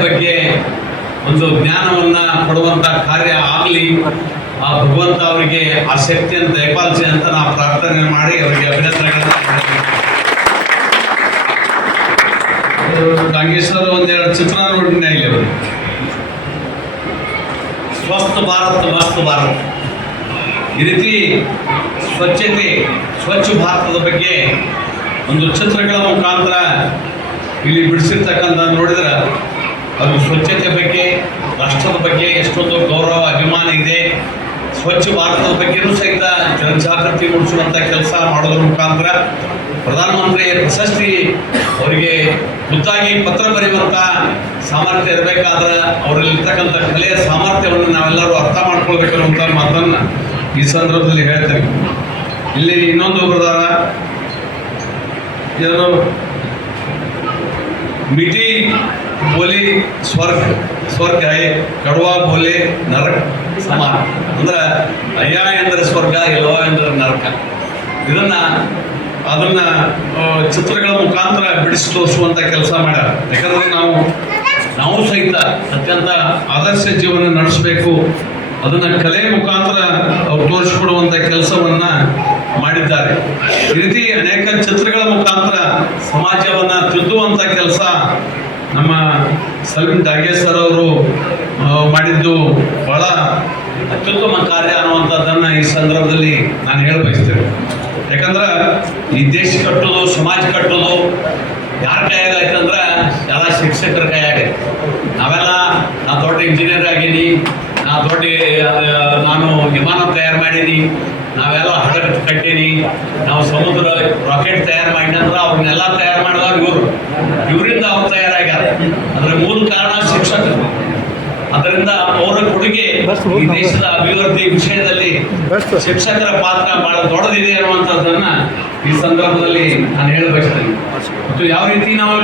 ಬಗ್ಗೆ ಒಂದು ಜ್ಞಾನವನ್ನ ಕೊಡುವಂತ ಕಾರ್ಯ ಆಗಲಿ, ಆ ಭಗವಂತ ಅವರಿಗೆ ಆ ಶಕ್ತಿಯನ್ನು ದಯಪಾಲಿಸಿ ಅಂತ ನಾವು ಪ್ರಾರ್ಥನೆ ಮಾಡಿ ಅವರಿಗೆ ಅಭಿನಂದನೆಗಳನ್ನ ನಾಗೇಶ್ವರ ಒಂದೆರಡು ಚಿತ್ರ ನೋಡಿನ ಇಲ್ಲಿ ಅವರು? ಸ್ವಸ್ಥ ಭಾರತ್, ಮಸ್ತ್ ಭಾರತ್. ಈ ರೀತಿ ಸ್ವಚ್ಛತೆ, ಸ್ವಚ್ಛ ಭಾರತದ ಬಗ್ಗೆ ಒಂದು ಚಿತ್ರಗಳ ಮುಖಾಂತರ ಇಲ್ಲಿ ಬಿಡಿಸಿರ್ತಕ್ಕಂಥ ಅದು ಸ್ವಚ್ಛತೆ ಬಗ್ಗೆ, ರಾಷ್ಟ್ರದ ಬಗ್ಗೆ ಎಷ್ಟೊಂದು ಗೌರವ, ಅಭಿಮಾನ ಇದೆ. ಸ್ವಚ್ಛ ಭಾರತದ ಬಗ್ಗೆನೂ ಸಹಿತ ಜನಜಾಗೃತಿ ಮೂಡಿಸುವಂಥ ಕೆಲಸ ಮಾಡೋದ್ರ ಮುಖಾಂತರ ಪ್ರಧಾನಮಂತ್ರಿ ಪ್ರಶಸ್ತಿ ಅವರಿಗೆ ಖುದ್ದಾಗಿ ಪತ್ರ ಬರೆಯುವಂಥ ಸಾಮರ್ಥ್ಯ ಇರಬೇಕಾದ್ರೆ ಅವರಲ್ಲಿರ್ತಕ್ಕಂಥ ಕಲೆಯ ಸಾಮರ್ಥ್ಯವನ್ನು ನಾವೆಲ್ಲರೂ ಅರ್ಥ ಮಾಡ್ಕೊಳ್ಬೇಕು ಅನ್ನುವಂಥ ಮಾತನ್ನು ಈ ಸಂದರ್ಭದಲ್ಲಿ ಹೇಳ್ತೇನೆ. ಇಲ್ಲಿ ಇನ್ನೊಂದು ಪ್ರಧಾನ ಇದನ್ನು ಮಿಟಿ ಬೋಲಿ ಸ್ವರ್ಗ ಸ್ವರ್ಗ ಐ ಕಡುವಾ, ಬೋಲೆ, ನರಕ, ಸಮಾನ. ಅಂದ್ರೆ ಅಯ್ಯ ಎಂದರೆ ಸ್ವರ್ಗ ಇಲ್ಲವ ಎಂದರೆ ನರಕ. ಇದನ್ನ ಅದನ್ನ ಚಿತ್ರಗಳ ಮುಖಾಂತರ ಬಿಡಿಸಿ ತೋರಿಸುವಂತ ಕೆಲಸ ಮಾಡ್ಯಾರ. ಯಾಕಂದ್ರೆ ನಾವು ನಾವು ಸಹಿತ ಅತ್ಯಂತ ಆದರ್ಶ ಜೀವನ ನಡೆಸಬೇಕು. ಅದನ್ನ ಕಲೆ ಮುಖಾಂತರ ತೋರಿಸಿಕೊಡುವಂತ ಕೆಲಸವನ್ನ ಮಾಡಿದ್ದಾರೆ. ಈ ರೀತಿ ಅನೇಕ ಚಿತ್ರಗಳ ಮುಖಾಂತರ ಸಮಾಜವನ್ನ ತಿದ್ದುವಂತ ಕೆಲಸ ನಮ್ಮ ಸಲೀಂ ಸರ್ ಅವರು ಮಾಡಿದ್ದು ಬಹಳ ಅತ್ಯುತ್ತಮ ಕಾರ್ಯ ಅನ್ನುವಂಥದ್ದನ್ನು ಈ ಸಂದರ್ಭದಲ್ಲಿ ನಾನು ಹೇಳ ಬಯಸ್ತೇನೆ ಯಾಕಂದ್ರೆ ಈ ದೇಶ ಕಟ್ಟೋದು, ಸಮಾಜ ಕಟ್ಟೋದು ಯಾರ ಆಯ್ತಂದ್ರೆ ಎಲ್ಲ ಶಿಕ್ಷಕರ ಕೈಯಾಗ ನಾವೆಲ್ಲ, ನಾ ದೊಡ್ಡ ಇಂಜಿನಿಯರ್ ಆಗೀನಿ ನಾ ದೊಡ್ಡ ನಾನು ವಿಮಾನ ತಯಾರು ಮಾಡೀನಿ ನಾವೆಲ್ಲ ಹಡಗ ಕಟ್ಟೀನಿ, ನಾವು ಸಮುದ್ರ ರಾಕೆಟ್ ತಯಾರು ಮಾಡಿನಿ ಅಂದ್ರೆ ಅವ್ರನ್ನೆಲ್ಲ ತಯಾರು ಮಾಡಿದವ್ರು ಇವರು. ಇವರಿಂದ ಅವ್ರು ತಯಾರಾಗ್ಯಾರ ಅದ್ರ ಮೂಲ ಕಾರಣ ಶಿಕ್ಷಕರು. ಅದರಿಂದ ಅವರ ಕೊಡುಗೆ ಈ ದೇಶದ ಅಭಿವೃದ್ಧಿ ವಿಷಯದಲ್ಲಿ ಶಿಕ್ಷಕರ ಪಾತ್ರ ಬಹಳ ದೊಡ್ಡದಿದೆ ಅನ್ನುವಂಥದ್ದನ್ನ ಈ ಸಂದರ್ಭದಲ್ಲಿ ನಾನು ಹೇಳಬಯಸ್ತೇನೆ. ಮತ್ತು ಯಾವ ರೀತಿ ನಾವು